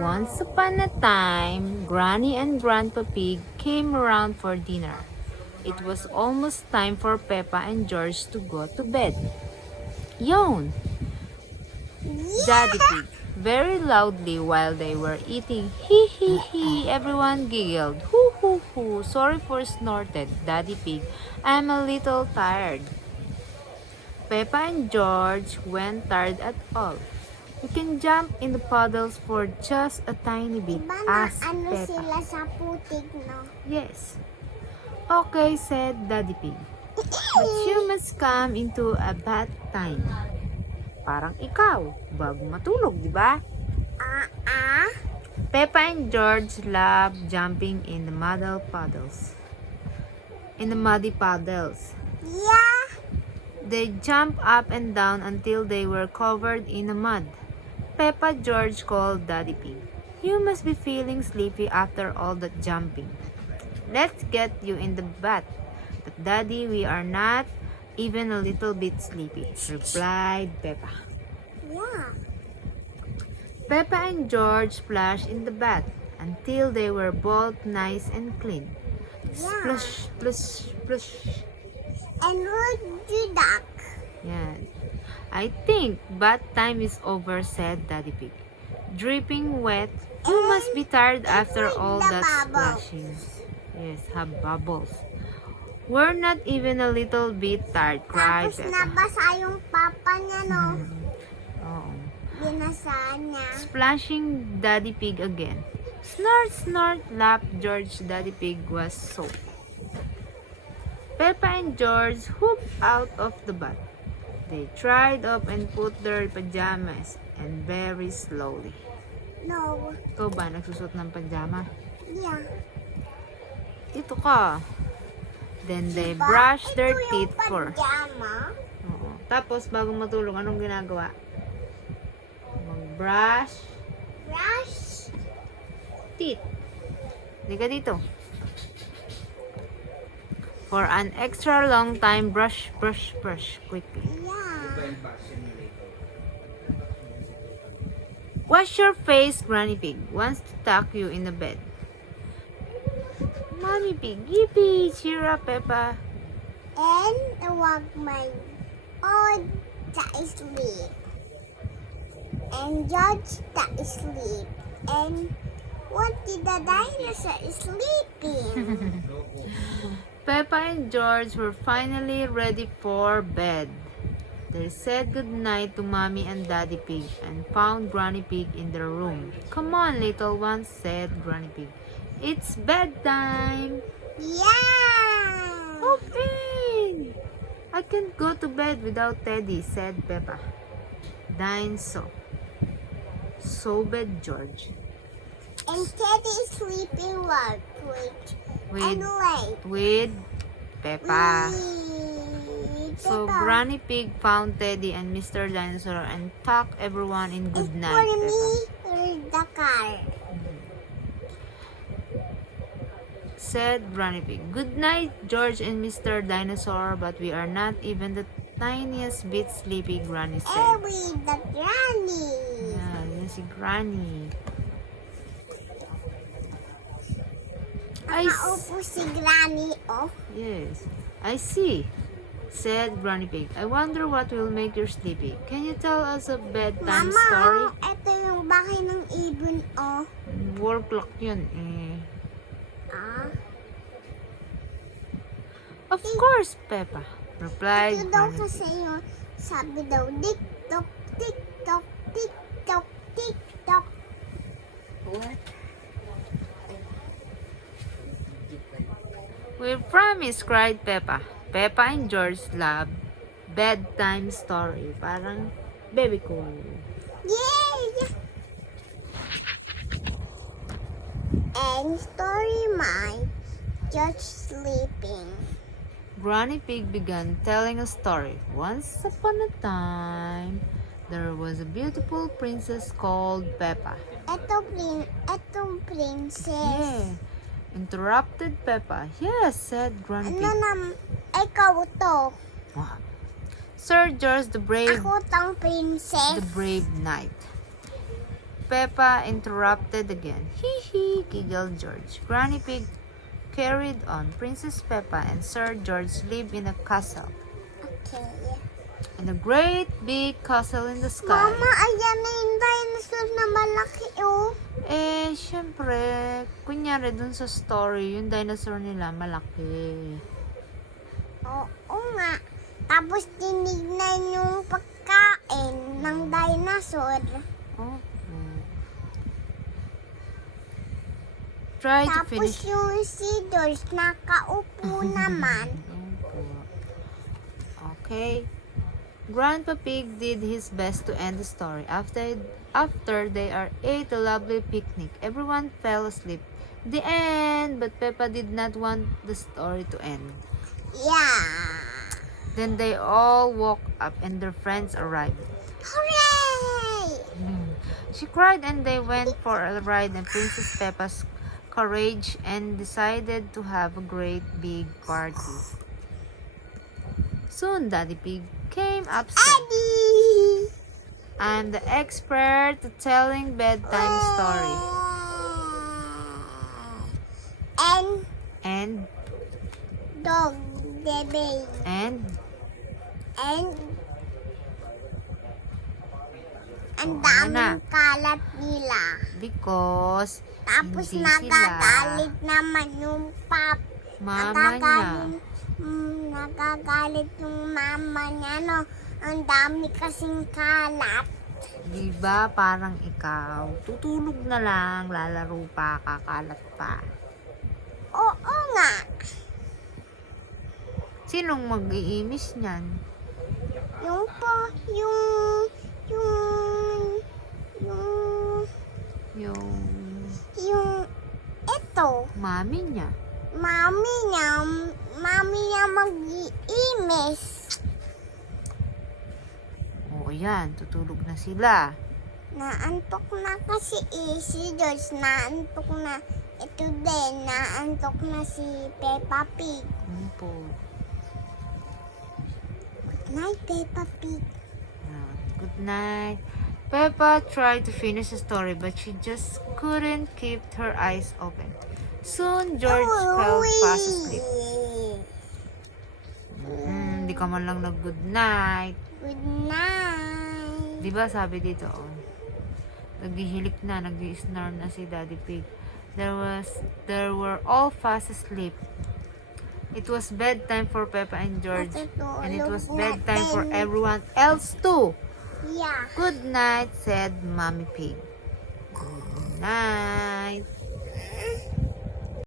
Once upon a time, Granny and Grandpa Pig came around for dinner. It was almost time for Peppa and George to go to bed. Yawn! Daddy Pig, very loudly while they were eating. Hee hee hee, everyone giggled. Hoo hoo hoo, sorry for snorted, Daddy Pig. I'm a little tired. Peppa and George weren't tired at all. You can jump in the puddles for just a tiny bit, asked Peppa. Sila sa putik, no? Yes. Okay, said Daddy Pig. But you must come into a bath time. Parang ikaw, bago matulog, di ba? Peppa and George loved jumping in the muddy puddles. Yeah. They jumped up and down until they were covered in the mud. Peppa George called Daddy Pig. You must be feeling sleepy after all that jumping. Let's get you in the bath. But Daddy, we are not even a little bit sleepy, replied Peppa. Yeah. Peppa and George splashed in the bath until they were both nice and clean. Splash, splash, splash. And would you duck? Yeah. I think bath time is over, said Daddy Pig. Dripping wet, you must be tired after all that splashing. Yes, have bubbles. We're not even a little bit tired, cried Tapos Peppa. nabasa yung papa niya, no? Oo. Binasa niya. Splashing Daddy Pig again. Snort, snort, laughed George. Daddy Pig was soaked. Peppa and George whooped out of the bath. They tried up and put their pajamas, and very slowly. No. Ikaw ba nagsusot ng pajama? Yeah. Dito ka. Then they Diba? brushed their Ito teeth yung for. pajama. Oo. Tapos bago matulog, anong ginagawa? Mag-brush Brush. teeth. Hindi ka dito. For an extra long time, brush, brush, brush quickly. Yeah. Wash your face, Granny Pig wants to tuck you in the bed. Mommy Pig, yippee! Cheer up, Peppa. And wag may sa sleep. And George sleep. And what did the dinosaur sleeping? Peppa and George were finally ready for bed. They said goodnight to Mommy and Daddy Pig and found Granny Pig in their room. Come on, little ones, said Granny Pig. It's bedtime. Yeah. Open! I can't go to bed without Teddy, said Peppa. Dine sobered George. And Teddy is sleeping what? With Peppa. So Peppa. Granny Pig found Teddy and Mr. Dinosaur and tucked everyone in good night. For me, Peppa read the car. said Granny Pig. Good night, George and Mr. Dinosaur, but we are not even the tiniest bit sleepy, Granny said. With the granny. Yeah, yun si Granny. Nakaupo si Granny, oh. Yes, I see, said Granny Pig. I wonder what will make you sleepy. Can you tell us a bedtime Mama, story? oh, ito yung bahay ng ibon, oh. Wall clock yun eh. Of course, Peppa, replied Ito daw Granny. kasi yung sabi daw, tik-tok, tik-tok, tik-tok, tik-tok. What? We promise, cried Peppa. Peppa and George love bedtime story. Parang baby ko. Yay! And story mine, just sleeping. Granny Pig began telling a story. Once upon a time, there was a beautiful princess called Peppa. Etong princess. Yeah, interrupted Peppa. Yes, said Granny Pig. Ikaw to. Sir George the Brave, Ako tong princess. the Brave Knight. Peppa interrupted again. Hee hee, giggled George. Granny Pig carried on. Princess Peppa and Sir George live in a castle. Okay. In a great big castle in the sky. Mama, ayan na yung dinosaur na malaki, oh. Syempre, kunyari dun sa story, yung dinosaur nila malaki. Oo nga. Tapos tinignan yung pagkain ng dinosaur. Okay. Try to Tapos finish. yung si George nakaupo naman. Okay. Grandpa Pig did his best to end the story. After they ate a lovely picnic, everyone fell asleep. The end! But Peppa did not want the story to end. Yeah. Then they all woke up and their friends arrived. Hooray! She cried and they went for a ride in Princess Peppa's carriage and decided to have a great big party. Soon Daddy Pig came upstairs. Eddie! I'm the expert to telling bedtime story. And And dog, baby. and And ang Ano na? daming kalat nila. because Tapos hindi nagagalit sila naman yung pap. mama niya. Nagagalit yung mama niya, no? Ang dami kasing kalat. Diba parang ikaw, tutulog na lang, lalaro pa, kakalat pa. Oo nga. Sinong mag-iimis niyan? Yung po, yung, Yung ito. mami niya. Mami niya mag-iimis. Oo yan, tutulog na sila. Naantok na kasi si George, naantok na. Ito din, naantok na si Peppa Pig. Ano po? Good night, Peppa Pig. Good night. Peppa tried to finish the story but she just couldn't keep her eyes open. Soon George fell fast asleep. Hindi ka man lang nag-good night. Good night. Diba sabi dito, naghihilik na, nag-snore na si Daddy Pig. They were all fast asleep. It was bedtime for Peppa and George. And it was bedtime for everyone else too. Yeah. Good night, said Mommy Pig. Good night.